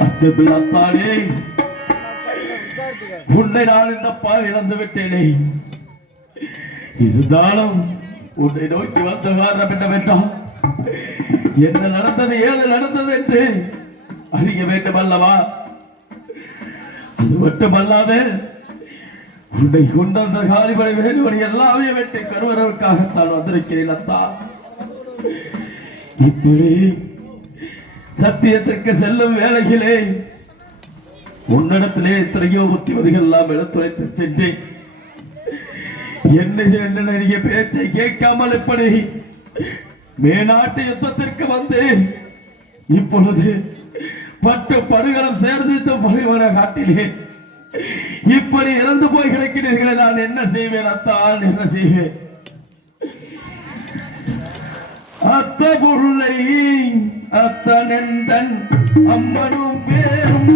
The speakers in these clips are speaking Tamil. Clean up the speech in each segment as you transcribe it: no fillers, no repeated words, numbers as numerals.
அத்தானே உன்னை நான் இந்த இழந்து விட்டேனே. இருந்தாலும் உன்னை நோக்கி வந்த காரணம் என்னவென்றால் என்ன நடந்தது ஏது நடந்தது என்று அறிய வேண்டும் அல்லவா? அது மட்டுமல்லாது உன்னை கொண்ட அந்த காலிபடை வேண்டுபடி எல்லாமே வெட்டி கருவறவுக்காகத்தான் வந்திருக்கிறேன் அத்தா. இப்படி சத்தியத்திற்கு செல்லும் வேளையிலே உன்னிடத்திலே எத்தனையோ புத்திமதிகள் எல்லாம் எடுத்துரைத்து சென்றேன். என்ன நீங்க பேச்சை கேட்காமல் எப்படி மேநாட்டு யுத்தத்திற்கு வந்து இப்பொழுது பட்டு படுகளம் சேர்ந்து பணிவன காட்டிலே இப்படி இறந்து போய் கிடைக்கிறீர்களே, நான் என்ன செய்வேன் அத்தான், என்ன செய்வேன்? அத்த பொருளை அத்தனெந்தன் அம்மனும் பேரும்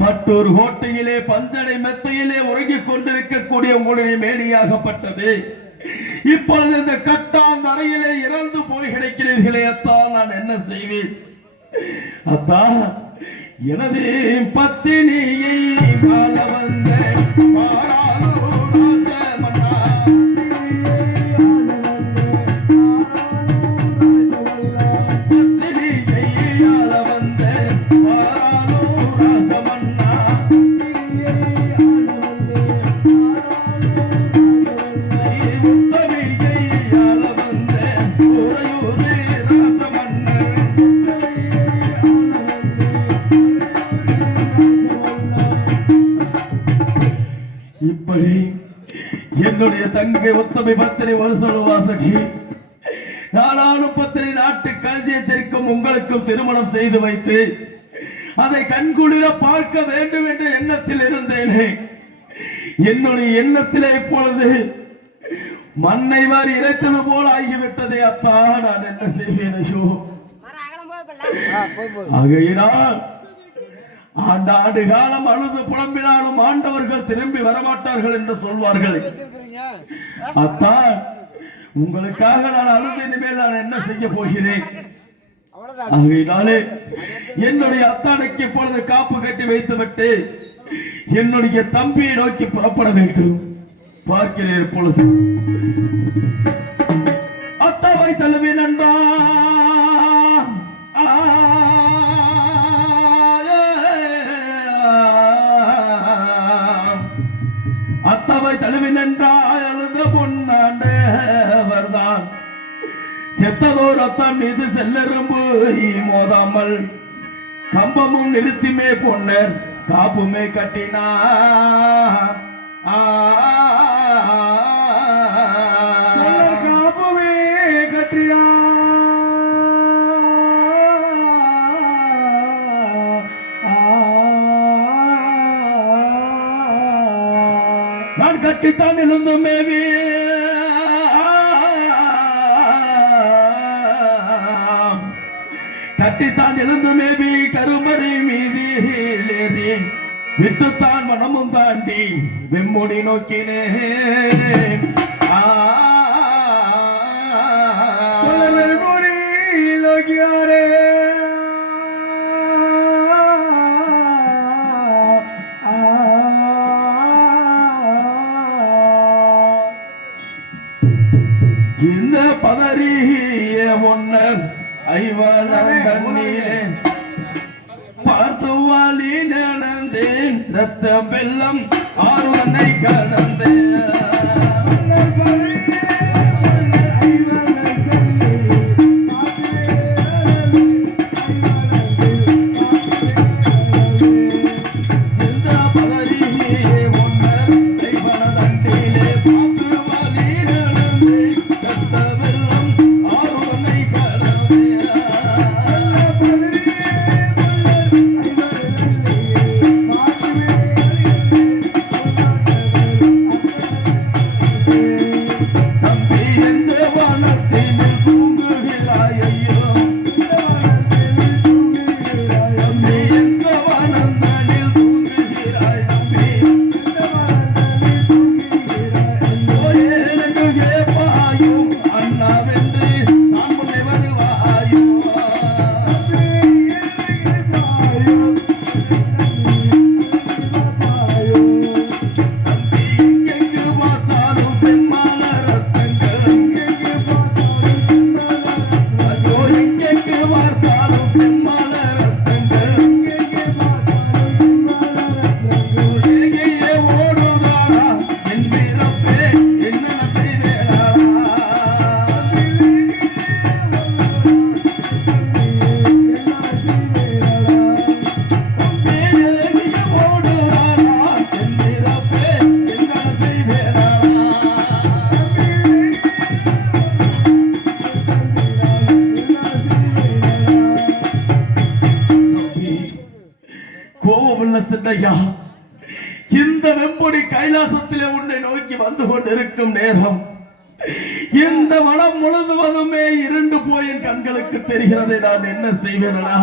பட்டூர் கோட்டையிலே பஞ்சடை மெத்தையிலே உறங்கிக் கொண்டிருக்கக்கூடிய உங்களுடைய மேனியாகப்பட்டது இப்பொழுது இந்த கட்டாந்த அறையிலே இறந்து போய் கிடைக்கிறீர்களே அத்தா, நான் என்ன செய்வேன் அத்தா? எனது பத்தினியை வாழ வந்த என்னுடைய தங்கை உத்தமி பத்திரி வருஷவாசகி நானும் பத்திரி நாட்டு களஞ்சியத்திற்கும் உங்களுக்கும் திருமணம் செய்து வைத்து அதை கண்குளிர பார்க்க வேண்டும் என்ற எண்ணத்தில் இருந்தேனே. என்னுடைய எண்ணத்திலே இப்பொழுது மண்ணை வாரி இறைத்தது போல் ஆகிவிட்டதே அத்தா, நான் என்ன செய்வேன்? ஆகையினால் ஆண்டாண்டு காலம் அழுது புலம்பினாலும் ஆண்டவர்கள் திரும்பி வரமாட்டார்கள் என்று சொல்வார்கள். அத்தான், உங்களுக்காக நான் அழுது இனிமேல் நான் என்ன செய்ய போகிறேன்? ஆகையினாலே என்னுடைய அத்தானுக்கு இப்பொழுது காப்பு கட்டி வைத்துவிட்டு என்னுடைய தம்பியை நோக்கி புறப்பட வேண்டும். பார்க்கிறேன் இப்பொழுது அத்தாவை தழுவி நன்றா அத்தாவை தழுவி நின்றால் எழுத பொன்னாண்டவர்தான் செத்ததோர் அத்தான் மீது செல்லெரும்பு மோதாமல் கம்பமும் நிறுத்திமே பொன்னர் காப்புமே கட்டினார். காப்புமே கட்டினார். நான் கட்டித்தான் இருந்தும் மேவி கட்டித்தான் எழுந்து மேபி கருமறை மீதிலேறி விட்டுத்தான் மனமும் தாண்டி வெம்முடி நோக்கினே. வெம்முடி நோக்கினாரே பதறிய ஒன்னர் ஐவனே பார்த்து வாலி நடந்தேன் ரத்தம் வெள்ளம் ஆறுவனை கடந்தேன் இந்த வெம்பொடி கைலாசத்திலே உன்னை நோக்கி வந்து கொண்டிருக்கும் நேரம் இந்த வனம் முழுவதுமே இருண்டு போய் என் கண்களுக்கு தெரிகிறதை நான் என்ன செய்வேனடா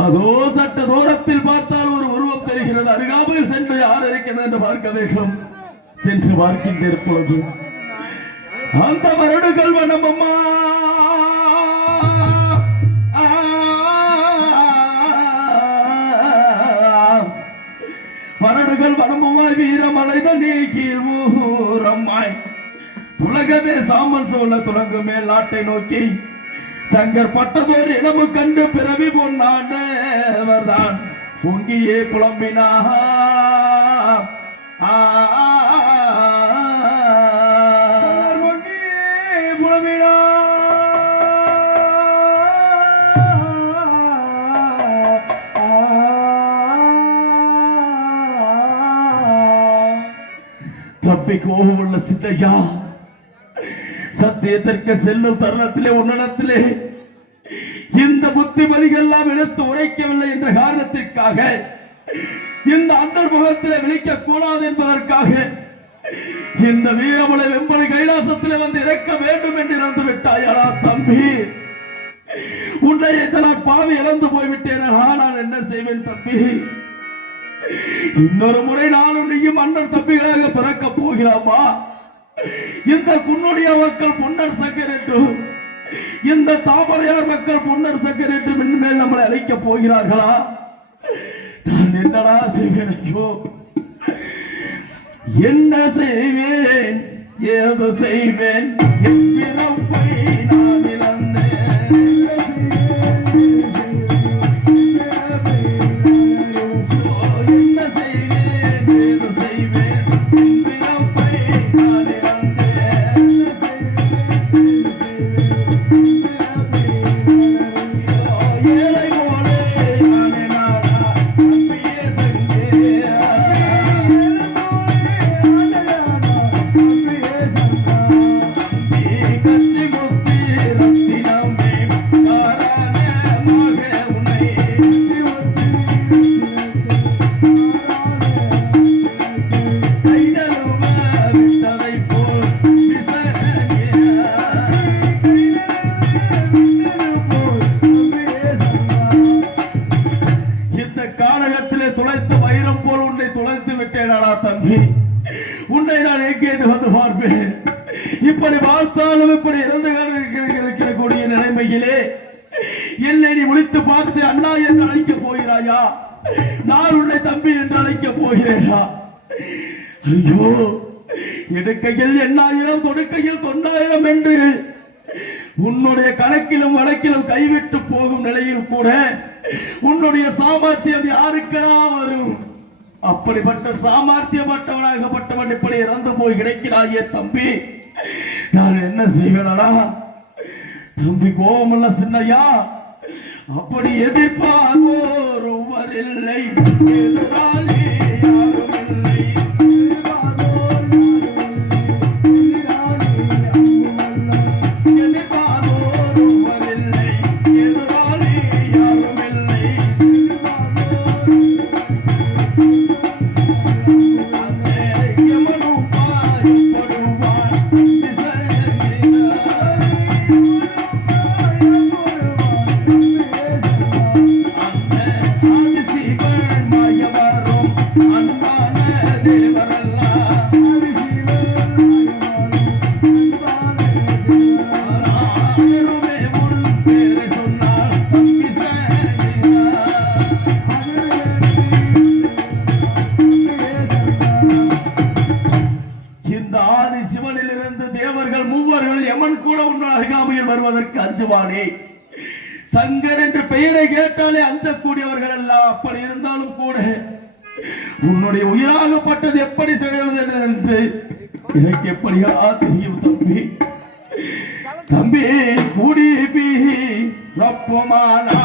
அதோ சற்று தூரத்தில் பார்த்தால் ஒரு உருவம் தெரிகிறது அருகாமையில் சென்று யார் இருக்கிறது என்று பார்க்க வேண்டும் சென்று பார்க்கின்ற பொழுது அந்த வருடுகள் வனமம்மா வரடுகள் வனமுமாய் வீரமலைத நீக்கீழ் ஊரம்மாய் துலகமே சாமன் சோழ துலங்குமே நாட்டை நோக்கி சங்கர் பட்டதோர் இனமு கண்டு பிறவி பொன்னாண்டவர்தான் பொங்கியே புலம்பினார் கோபமுள்ள சித்தையா சத்தியத்திற்கு செல்லும் தருணத்திலே உன்னிடத்திலே இந்த புத்திமதிகள் எல்லாம் எடுத்து உரைக்கவில்லை என்ற காரணத்திற்காக இந்த அண்டர் முகத்திலே விழிக்க கூடாது என்பதற்காக இந்த வீரமலை வெம்பலை கைலாசத்திலே வந்து இறக்க வேண்டும் என்று இறந்து விட்டாயடா தம்பி உன்னை நான் பாவி இழந்து போய்விட்டேனா நான் என்ன செய்வேன் தம்பி இன்னொரு முறை நானும் நீயும் அண்ணன் தம்பிகளாக பிறக்க போகிறாமா இந்த குன்னுடைய மக்கள் பொன்னர் சங்கர் என்று இந்த தாமரையார் மக்கள் பொன்னர் சங்கர் என்று மென்மேல் நம்மளை அழைக்க போகிறார்களா நான் என்னடா செய்வேன் ஐயோ என்ன செய்வேன் ஏதோ செய்வேன் என் பிறப்பை நான் இழந்தேன் இப்படி பார்த்தாலும் இப்படி இறந்து இருக்கக்கூடிய நிலைமையிலே என்னை நீ முடித்து பார்த்து அண்ணா என்று அழைக்க போகிறாயா நான் உன்னை தம்பி என்று அழைக்க போகிறேனா ஐயோ எடுக்கையில் 8000 தொடுக்கையில் 9000 என்று உன்னுடைய கணக்கிலும் வழக்கிலும் கைவிட்டு போகும் நிலையில் கூட உன்னுடைய சாமர்த்தியம் யாருக்கெனா வரும்? அப்படிப்பட்ட சாமர்த்தியப்பட்டவனாகப்பட்டவன் இப்படி இறந்து போய் கிடைக்கிறாயே தம்பி, நான் என்ன செய்வேனடா? தம்பி கோபமுள்ள சின்னையா, அப்படி எதிர்ப்பார் ஒருவரில்லை, எதிராளி யாரும் இல்லை. சங்கர் என்று பெயரை கேட்டாலே அஞ்சக்கூடியவர்கள் எல்லாம். அப்படி இருந்தாலும் கூட உன்னுடைய உயிராகப்பட்டது எப்படி செய்வது என்று எனக்கு எப்படியா தெரியும் தம்பி. தம்பி கூடி பீ ரப்பமானா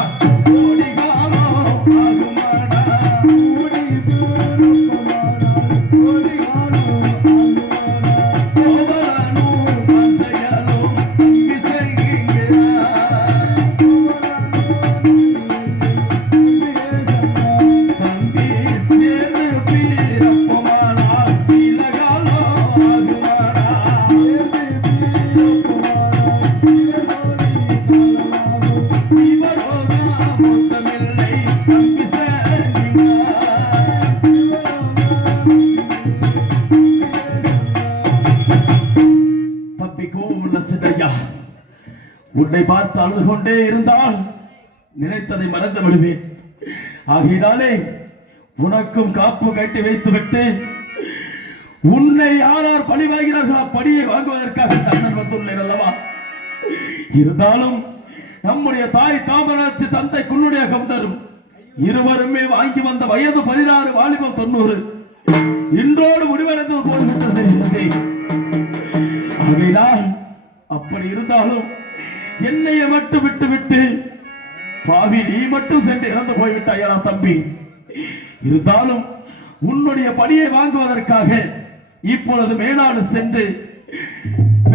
கூடி காமோ ஆகுமாடா, கூடி பீ ரப்பமானா கூடி காமோ ஆகுமாடா, கோவலனோ மன்சையலோ தம்பி செய்கிறா, தம்பி சேரு பீ ரப்பமானா சீலகாலோ ஆகுமாடா, சேரு பீ ரப்பமானா சீலகாலோ சிவரோகா மோச்சமில்லை தம்பி செய்கிறா, சின்னையா, உன்னை பார்த்து அழுது கொண்டே இருந்தால் நினைத்ததை மறந்து விடுவேன். ஆகையினாலே உனக்கும் காப்பு கட்டி வைத்து விட்டு உன்னை யாரார் பழி வாங்கினார்களோ படியை வாங்குவதற்காக தன்னன் வந்துள்ளேன் அல்லவா. இருந்தாலும் நம்முடைய தாய் தாமராட்சி தந்தை குன்னுடைய கவுண்டரும் இருவருமே வாங்கி வந்த வயது 16, வாலிபம் 90 இன்றோடு முடிவடைந்து போய்விட்டது. ஆகையினால் அப்படி இருந்தாலும் என்னைய மட்டும் விட்டு விட்டு பாவி நீ மட்டும் சென்று இறந்து போய்விட்டாயா தம்பி. இருந்தாலும் உன்னுடைய பணியை வாங்குவதற்காக இப்பொழுது மேனாடு சென்று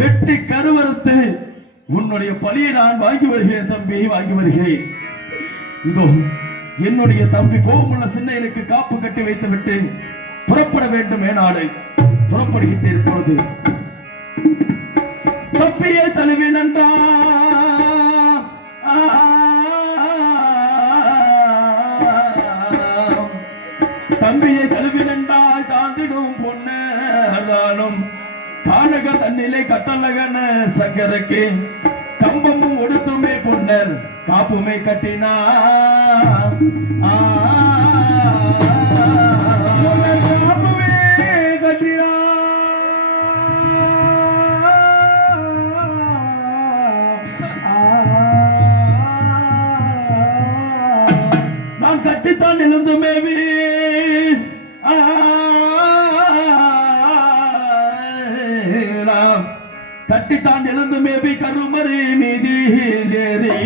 வெட்டி கருவறுத்து உன்னுடைய பணியை நான் வாங்கி வருகிறேன் தம்பி, வாங்கி வருகிறேன். இதோ என்னுடைய தம்பி கோபமுள்ள சின்னையனுக்கு காப்பு கட்டி வைத்து விட்டு புறப்பட வேண்டும். மேனாடு புறப்படுகின்றேன். இப்பொழுது தப்பியே தழுவில் என்றா தம்பியை தழுவில் என்றால் தாழ்ந்திடும் பொன்னானும் காணக தன்னிலை கட்டழகன சங்கருக்கு கம்பமும் ஒடுத்துமே பொன்னர் காப்புமே கட்டினா காப்புமே கட்டினா கட்டித்தான் எழுந்து மேவி கட்டித்தான் எழுந்து மேவி கருமறை மீதில் ஏறி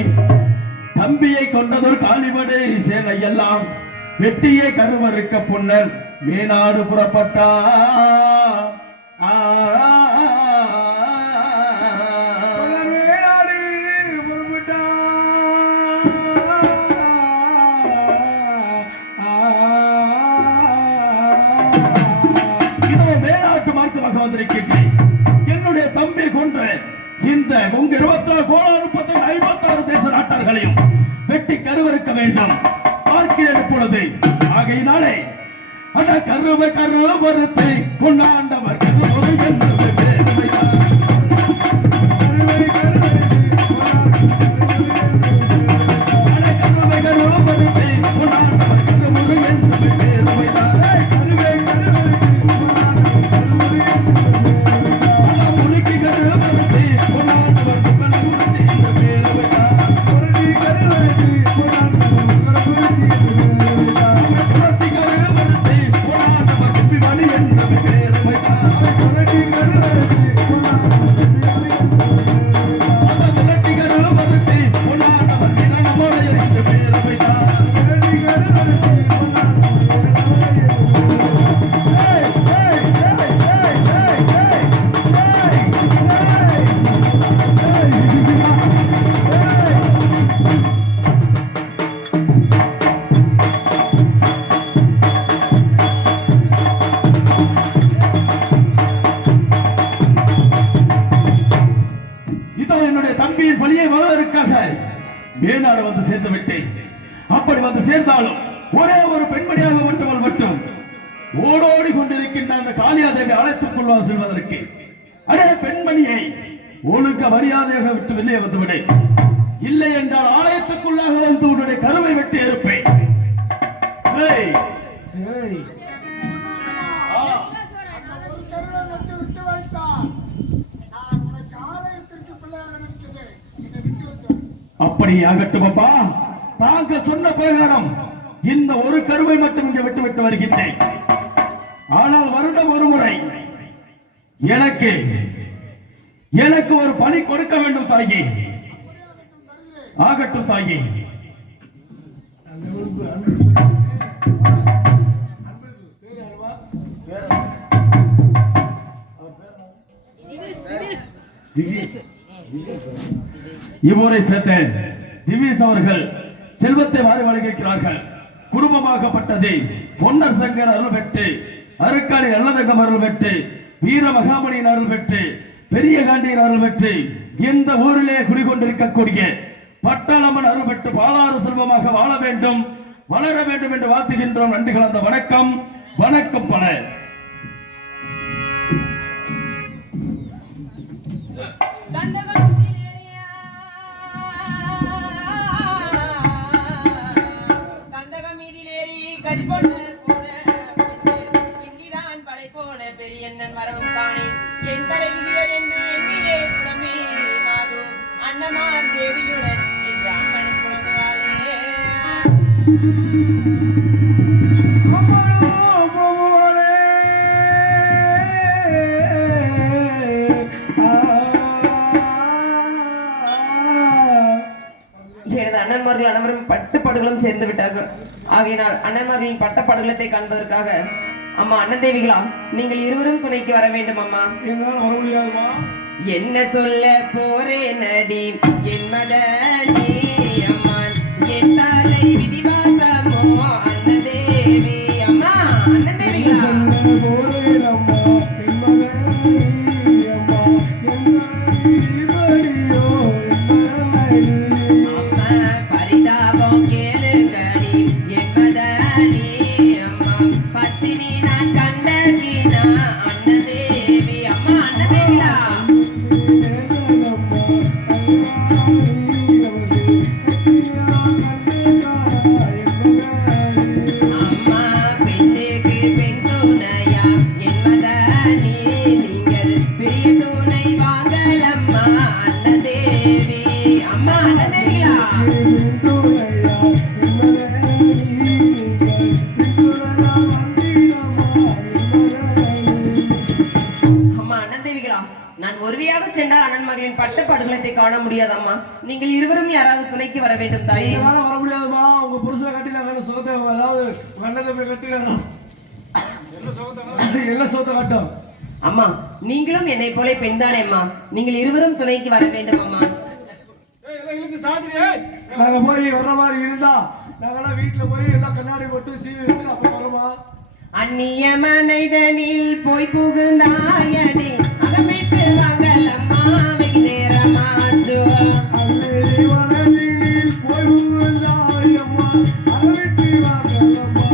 தம்பியை கொண்டதோர் காலிபடை சேனை எல்லாம் வெட்டியே கருவறுக்க பொன்னர் மேனாடு புறப்பட்டா. என்னுடைய தம்பி கொன்ற இந்த உங்க 24 கோளாறு 56 தேச நாட்டார்களையும் வெட்டி கருவறுக்க வேண்டும் பார்க்கிறேன் இப்பொழுது. ஆகையினாலே அத கருவை கருவறுத்து பொன்னாண்டவர் கருவறு என்று சேர்ந்து விட்டேன். அப்படி வந்து சேர்ந்தாலும் ஒரே ஒரு பெண்மணியாக மட்டும் ஓடோடி கொண்டிருக்கின்ற அந்த காளியாதேவி அழைத்துக் கொள்வார் செல்வதற்கு. அடே பெண்மணியை ஒழுக்க மரியாதையாக விட்டு வெளியே வந்து விடு. இல்லை என்றால் ஆலயத்துக்குள்ளாக வந்து உன்னுடைய கருவை வெட்டி இருப்பேன். அப்படி ஆகட்டும் அப்பா. தாங்கள் சொன்ன பிரகாரம் இந்த ஒரு கருவை மட்டும் இங்கே விட்டு வருகின்றேன். ஆனால் வருடம் ஒரு முறை எனக்கு ஒரு பணி கொடுக்க வேண்டும் தாயே. ஆகட்டும் தாயே. இவரை சேர்த்த திவ்யேஷ் அவர்கள் செல்வத்தை வாரி வழங்கியிருக்கிறார்கள். குடும்பமாகப்பட்டது பொன்னர் சங்கர் அருள் பெற்று, அருக்காணி நல்லதங்கம் அருள் பெற்று, வீர மகாமணியின் அருள் பெற்று, பெரிய காண்டியின் அருள் பெற்று, எந்த ஊரிலே குடிகொண்டிருக்கக்கூடிய பட்டாளம்மன் அருள் பெற்று பாலாறு செல்வமாக வாழ வேண்டும், வளர வேண்டும் என்று வாழ்த்துகின்றோம். நன்றி கலந்த வணக்கம். வணக்கம் பல. அன்னமார் தேவியுடன் இன்று அம்மனின் குழந்தையாலே எனது அண்ணன்மார்கள் அனைவரும் பட்டுப்படுகளும் சேர்ந்து விட்டார்கள். ஆகையினால் அண்ணன்மார்களின் பட்டப்படுகளத்தை காண்பதற்காக அம்மா அண்ணன் தேவிகளா, நீங்கள் இருவரும் துணைக்கு வர வேண்டும். அம்மா என்னால் வர முடியாதுமா. என்ன சொல்ல போறேன் நடி என் மதனி அம்மான் என் தாலை விதிவாசமோ அண்ணன் தேவி. அம்மா அண்ணன் தேவிகளா போறேன் அம்மா என் மதனி அம்மா என் தாலியோ அம்மா பரிதாபம் கேளுங்கடி என் மதனி அம்மா பத்தினி நான் கண்டகினா அண்ணன் தேவி. அம்மா அண்ணன் தேவிகளா பட்டப்படுகளத்தை காண முடியாதம்மா. நீங்கள் இருவரும் யாராவது துணைக்கு வர வேண்டும் தாயே. வர முடியாதுமா. உங்க புருஷனை கட்டில சொத்தை அதாவது வண்ணத்தை போய் கட்டி என்ன சொத்தை கட்டும். அம்மா நீங்களும் என்னை போல பெண்தானே அம்மா. நீங்கள் இருவரும் துணைக்கு வர வேண்டும் அம்மா. நாங்க போய் வர்ற மாதிரி இருந்தா நாங்கெல்லாம் வீட்டுல போய் எல்லாம் கண்ணாடி போட்டு சீவி வச்சுட்டு அப்ப வர்றோமா. அந்நிய மனைதனில் போய் புகுந்தாயடி அகமிட்டு வாங்கலம்மா வெகு நேரமாச்சோ. போய் புகுந்தாயம்மா அகமிட்டு வாங்கலம்மா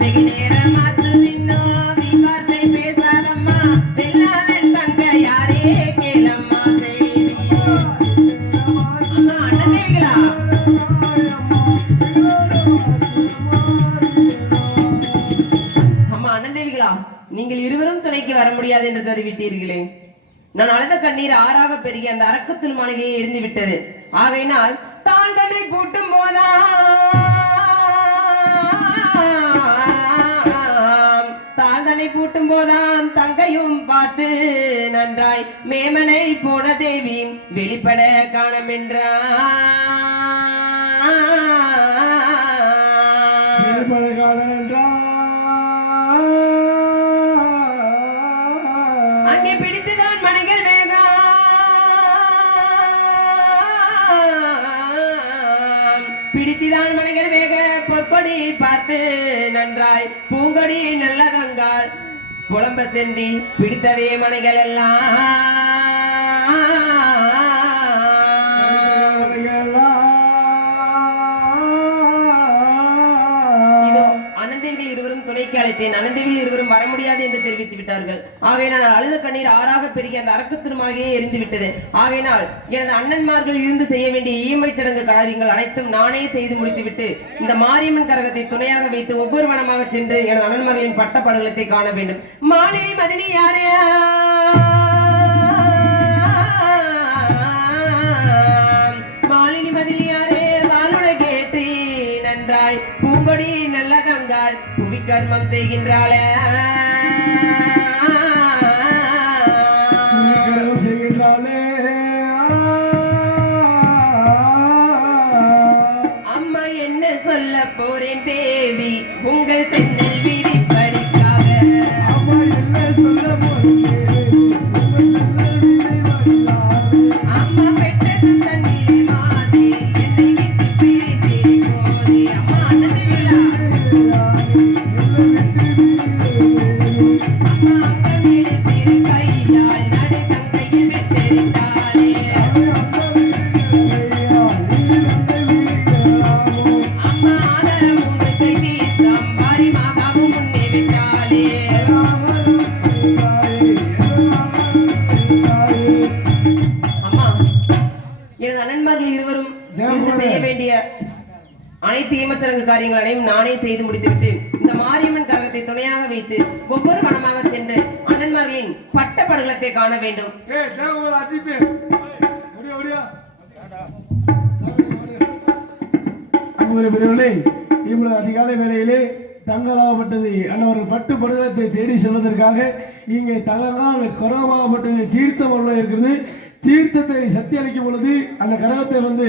வெகு நேரமாச்சு. இன்னும் வீகார்த்தை பேசாதம்மா வெள்ளாளன் தங்க யாரே கேளம்மா செய்தி. அம்மா அண்ணன் தேவிகளா நீங்கள் இருவரும் துணைக்கு வர முடியாது என்று தெரிவித்தீர்களே. நான் அழுத கண்ணீர் ஆறாக பெருகி அந்த அரக்கத்தில் மாளிகையை எரிந்து விட்டது. ஆகையினால் தாழ் தன்னை பூட்டும் போதா தாழ்தனை பூட்டும் போதாம் தங்கையும் பார்த்து நன்றாய் மேமனை போன தேவி வெளிப்பட காணமென்றா அங்கே பிடித்துதான் மனைகள் வேகா பிடித்துதான் மனைகள் வேக பொற்கொடி பார்த்து நன்றாய் பூங்கொடி நல்லதங்கால் புலம்ப செந்தி பிடித்தவே மனைகள் எல்லாம் வைத்தேன். அனந்தவில் இருவரும் வர முடியாது என்று தெரிவித்து விட்டார்கள். ஆகையினால் அழுத கண்ணீர் ஆறாக பெருகி அந்த அரக்கு திருமாளிகையே எரிந்து விட்டது. ஆகையினால் எனது அண்ணன்மார்கள் இருந்து செய்ய வேண்டிய ஈமை சடங்கு காரியங்கள் அனைத்தும் நானே செய்து முடித்துவிட்டு இந்த மாரியம்மன் கரகத்தை துணையாக வைத்து ஒவ்வொரு வனமாக சென்று எனது அண்ணன்மார்களின் பட்ட படலத்தை காண வேண்டும். மாலினி மதினி யாரே பூங்கொடி நல்ல கங்கால் புவி கர்மம் செய்கின்றாளே அம்மா என்ன சொல்ல போறேன் தேவி உங்கள் செந்தில் விதிப்படிக்காக. அம்மா என்ன சொல்ல போறேன் அம்மா பெற்றதும் தன்னிலே மாறி என்னை விட்டு பிரித்தே போதே. அம்மா அண்ணன் விழா அம்மா அங்கமேடு திரு கையால் நடுக்கம் கையில் விட்டெறிந்தாளே. அம்மா ஆதரம் உங்கள் கை தீர்த்தம் வாரி மாதாவும் முன்னே விட்டாளே. அம்மா எனது அண்ணன்மார்கள் இருவரும் இருந்து செய்ய வேண்டிய அனைத்து ஈமச்சடங்கு காரியங்கள் அனைத்தும் நானே செய்து முடித்துவிட்டு இந்த மாரியம்மன் கரகத்தை துணையாக வைத்து ஒவ்வொரு வனமாக சென்று அண்ணன்மார்களின் பட்ட படலத்தை காண வேண்டும். இவ்வளவு அதிகாலை வேளையிலே தங்களாகப்பட்டது அன்னவர்கள் பட்டு படுகளத்தை தேடி செல்வதற்காக இங்கே தங்களால் கரமாகப்பட்டது தீர்த்தம் உள்ள இருக்கிறது. தீர்த்தத்தை சக்தி அளிக்கும் பொழுது அந்த கரகத்தை வந்து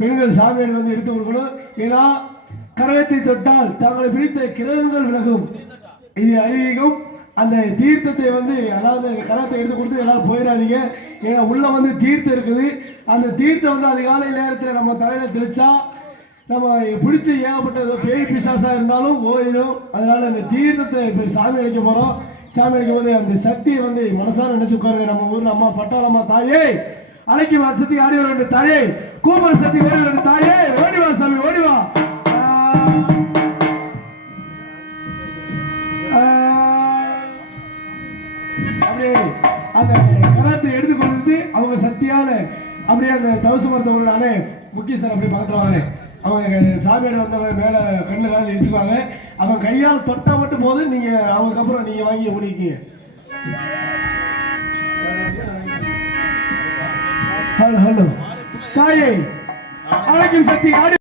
பெண்கள் சாமியை வந்து எடுத்துக் கொடுக்கணும். ஏன்னா கரகத்தை தொட்டால் தங்களை பிடித்த கிரகங்கள் விலகும், இது ஐதீகம். அந்த தீர்த்தத்தை வந்து அதாவது கரகத்தை எடுத்து கொடுத்து எல்லாரும் போயிடாதீங்க. ஏன்னா உள்ள வந்து தீர்த்தம் இருக்குது. அந்த தீர்த்தம் வந்து அதிகாலை நேரத்தில் நம்ம தலையில தெளிச்சா நம்ம பிடிச்ச ஏகப்பட்ட பேய் பிசாசா இருந்தாலும் ஓயிடும். அதனால அந்த தீர்த்தத்தை இப்போ சாமி அழைக்க போறோம். சாமி அழைக்கும் போது அந்த சக்தியை வந்து மனசார நினைச்சு உட்காருங்க. நம்ம ஊர்ல அம்மா பட்டாளம்மா தாயே அழைக்கும் சக்தி ஆடி வர வேண்டும் தாயே, கூப்பர சக்தி ஓடி வர வேண்டும் தாயே, ஓடிவா சாமி ஓடிவா. அப்படியே அந்த கரத்தை எடுத்துக்கொண்டு அவங்க சக்தியான அப்படியே அந்த தவசு மருத்துவர்களான முக்கியஸ்தர் அப்படியே பார்த்துருவாங்க. அவங்க சாமியோட வந்தவங்க மேலே கண்ணில் காலில் இடிச்சுக்குவாங்க. அவன் கையால் தொட்டா மட்டும் போது நீங்கள் அவங்களுக்கு அப்புறம் நீங்கள் வாங்கி ஓடிக்கிங்க. ஹலோ ஹலோ தாயே அழைக்கும் சக்தி ஆடி